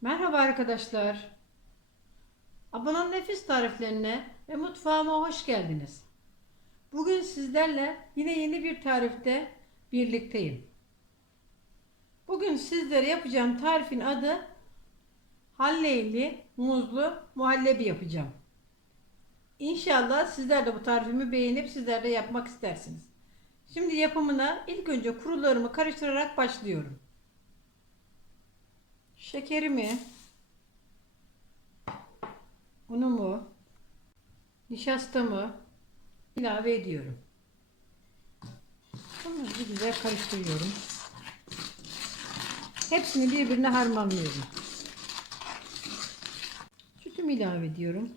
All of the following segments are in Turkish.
Merhaba arkadaşlar. Abanın nefis tariflerine ve mutfağıma hoş geldiniz. Bugün sizlerle yine yeni bir tarifte birlikteyim. Bugün sizlere yapacağım tarifin adı halleyli muzlu muhallebi yapacağım. İnşallah sizler de bu tarifimi beğenip sizler de yapmak istersiniz. Şimdi yapımına ilk önce kurularımı karıştırarak başlıyorum. Şekerimi, unumu, nişastamı ilave ediyorum. Bunları güzel karıştırıyorum. Hepsini birbirine harmanlıyorum. Sütümü ilave ediyorum.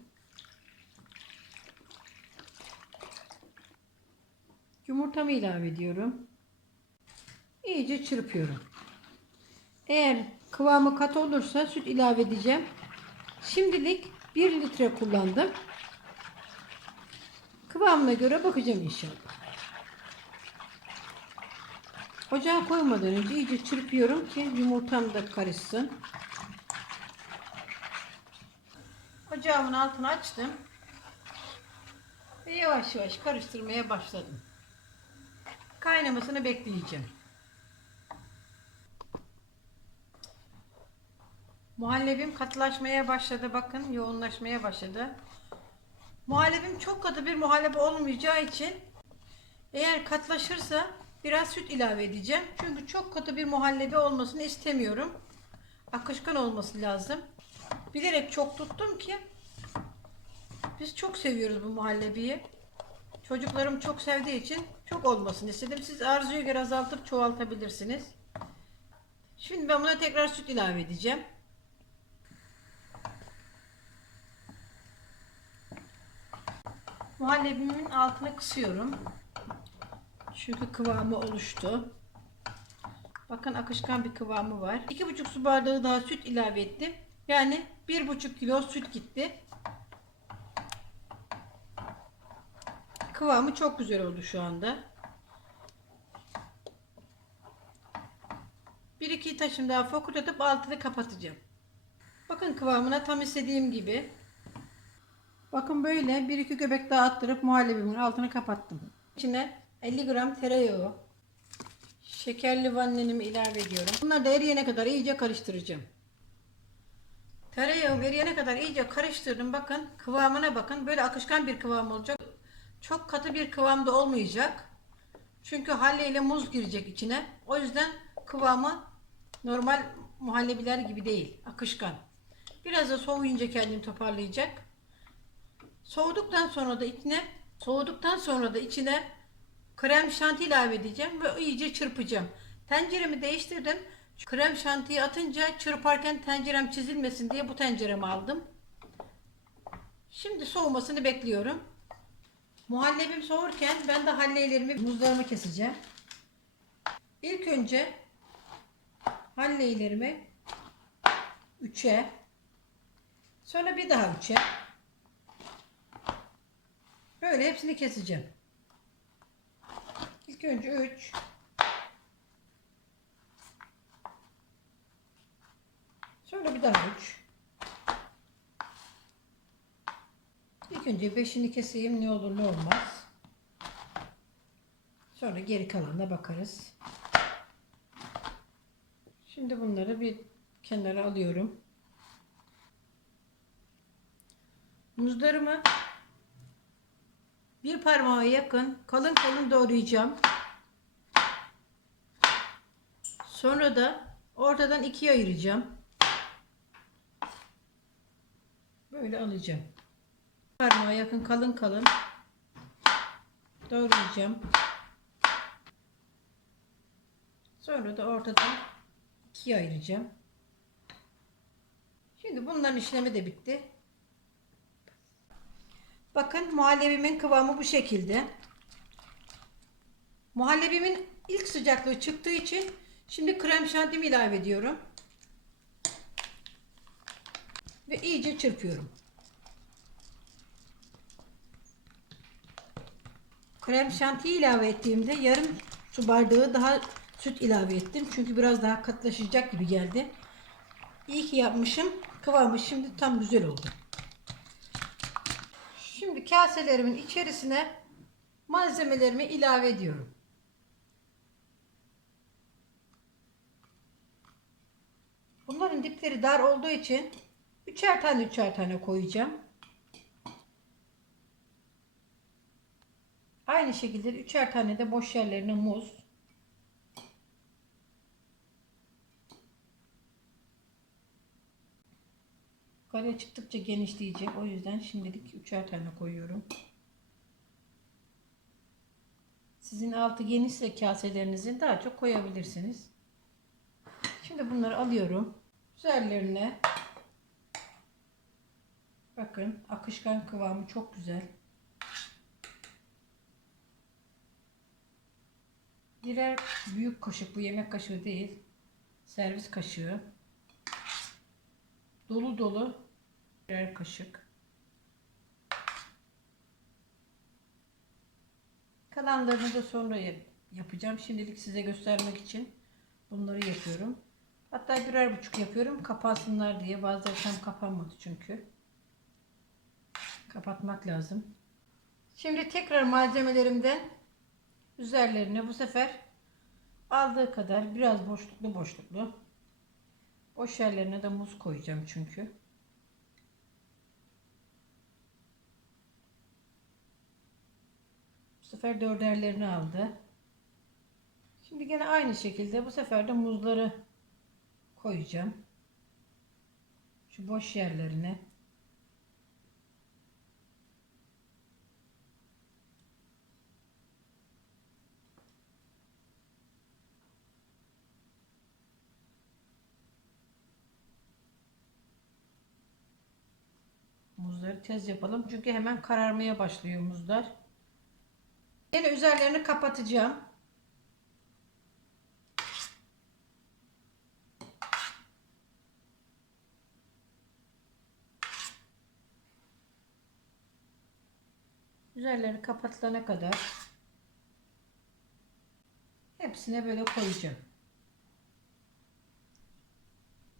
Yumurtamı ilave ediyorum. İyice çırpıyorum. Eğer kıvamı katı olursa süt ilave edeceğim. Şimdilik 1 litre kullandım. Kıvamına göre bakacağım inşallah. Ocağa koymadan önce iyice çırpıyorum ki yumurtam da karışsın. Ocağımın altını açtım. Ve yavaş yavaş karıştırmaya başladım. Kaynamasını bekleyeceğim. Muhallebim katılaşmaya başladı. Bakın yoğunlaşmaya başladı. Muhallebim çok katı bir muhallebi olmayacağı için eğer katlaşırsa biraz süt ilave edeceğim. Çünkü çok katı bir muhallebi olmasını istemiyorum. Akışkan olması lazım. Bilerek çok tuttum ki biz çok seviyoruz bu muhallebiyi. Çocuklarım çok sevdiği için çok olmasını istedim. Siz arzuya göre azaltıp çoğaltabilirsiniz. Şimdi ben buna tekrar süt ilave edeceğim. Muhallebimin altını kısıyorum. Çünkü kıvamı oluştu. Bakın akışkan bir kıvamı var. 2,5 su bardağı daha süt ilave ettim. Yani 1,5 kilo süt gitti. Kıvamı çok güzel oldu şu anda. Bir iki taşım daha fokurdatıp altını kapatacağım. Bakın kıvamına tam istediğim gibi. Bakın böyle bir iki göbek daha attırıp muhallebimin altını kapattım. İçine 50 gram tereyağı, şekerli vanilini ilave ediyorum. Bunları da eriyene kadar iyice karıştıracağım. Tereyağı eriyene kadar iyice karıştırdım. Bakın kıvamına bakın. Böyle akışkan bir kıvam olacak. Çok katı bir kıvamda olmayacak. Çünkü halleyle muz girecek içine. O yüzden kıvamı normal muhallebiler gibi değil. Akışkan. Biraz da soğuyunca kendini toparlayacak. Soğuduktan sonra da içine soğuduktan sonra da içine krem şanti ilave edeceğim ve iyice çırpacağım. Tenceremi değiştirdim. Krem şantiyi atınca çırparken tencerem çizilmesin diye bu tenceremi aldım. Şimdi soğumasını bekliyorum. Muhallebim soğurken ben de halleylerimi, muzlarımı keseceğim. İlk önce halleylerimi 3'e sonra bir daha 3'e Böyle hepsini keseceğim. İlk önce 3 Sonra bir daha 3 İlk önce 5'ini keseyim ne olur ne olmaz. Sonra geri kalanına bakarız. Şimdi bunları bir kenara alıyorum. Muzlarımı bir parmağa yakın kalın kalın doğrayacağım. Sonra da ortadan ikiye ayıracağım. Böyle alacağım. Parmağa yakın kalın kalın doğrayacağım. Sonra da ortadan ikiye ayıracağım. Şimdi bunların işlemi de bitti. Bakın muhallebimin kıvamı bu şekilde. Muhallebimin ilk sıcaklığı çıktığı için şimdi krem şantimi ilave ediyorum. Ve iyice çırpıyorum. Krem şantiyi ilave ettiğimde yarım su bardağı daha süt ilave ettim. Çünkü biraz daha katlaşacak gibi geldi. İyi ki yapmışım. Kıvamı şimdi tam güzel oldu. Kaselerimin içerisine malzemelerimi ilave ediyorum. Bunların dipleri dar olduğu için üçer tane üçer tane koyacağım. Aynı şekilde üçer tane de boş yerlerine muz. Yukarıya çıktıkça genişleyecek. O yüzden şimdilik üçer tane koyuyorum. Sizin altı genişse kaselerinizin daha çok koyabilirsiniz. Şimdi bunları alıyorum. Üzerlerine bakın akışkan kıvamı çok güzel. Birer büyük kaşık bu yemek kaşığı değil. Servis kaşığı. Dolu dolu birer kaşık. Kalanlarını da sonra yap- yapacağım. Şimdilik size göstermek için bunları yapıyorum. Hatta birer buçuk yapıyorum kapansınlar diye. Bazıları tam kapanmadı çünkü. Kapatmak lazım. Şimdi tekrar malzemelerimden üzerlerine bu sefer aldığı kadar biraz boşluklu boşluklu boş yerlerine de muz koyacağım çünkü. Bu sefer dörderlerini aldı. Şimdi gene aynı şekilde bu sefer de muzları koyacağım. Şu boş yerlerine. Tez yapalım çünkü hemen kararmaya başlıyor muzlar. Yine üzerlerini kapatacağım. Üzerleri kapatılana kadar hepsine böyle koyacağım.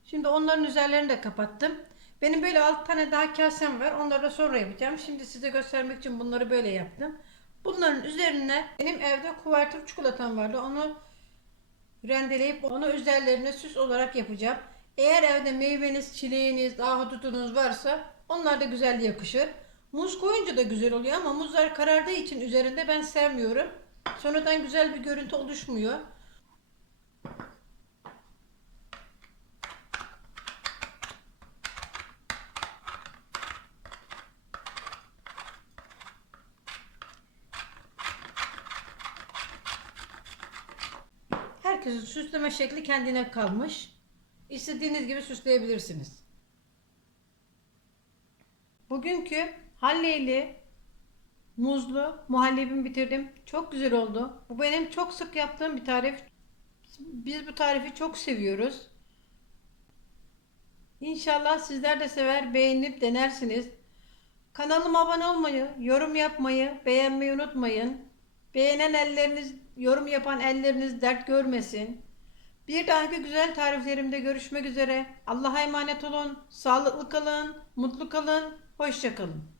Şimdi onların üzerlerini de kapattım. Benim böyle 6 tane daha kasem var. Onları da sonra yapacağım. Şimdi size göstermek için bunları böyle yaptım. Bunların üzerine benim evde kuvertür çikolatam vardı. Onu rendeleyip onu üzerlerine süs olarak yapacağım. Eğer evde meyveniz, çileğiniz, ahudutunuz varsa onlar da güzel yakışır. Muz koyunca da güzel oluyor ama muzlar karardığı için üzerinde ben sevmiyorum. Sonradan güzel bir görüntü oluşmuyor. Herkesin süsleme şekli kendine kalmış. İstediğiniz gibi süsleyebilirsiniz. Bugünkü halleyli muzlu muhallebimi bitirdim. Çok güzel oldu. Bu benim çok sık yaptığım bir tarif. Biz bu tarifi çok seviyoruz. İnşallah sizler de sever, beğenip denersiniz. Kanalıma abone olmayı, yorum yapmayı, beğenmeyi unutmayın. Beğenen elleriniz, yorum yapan elleriniz dert görmesin. Bir dahaki güzel tariflerimde görüşmek üzere. Allah'a emanet olun. Sağlıklı kalın, mutlu kalın, hoşça kalın.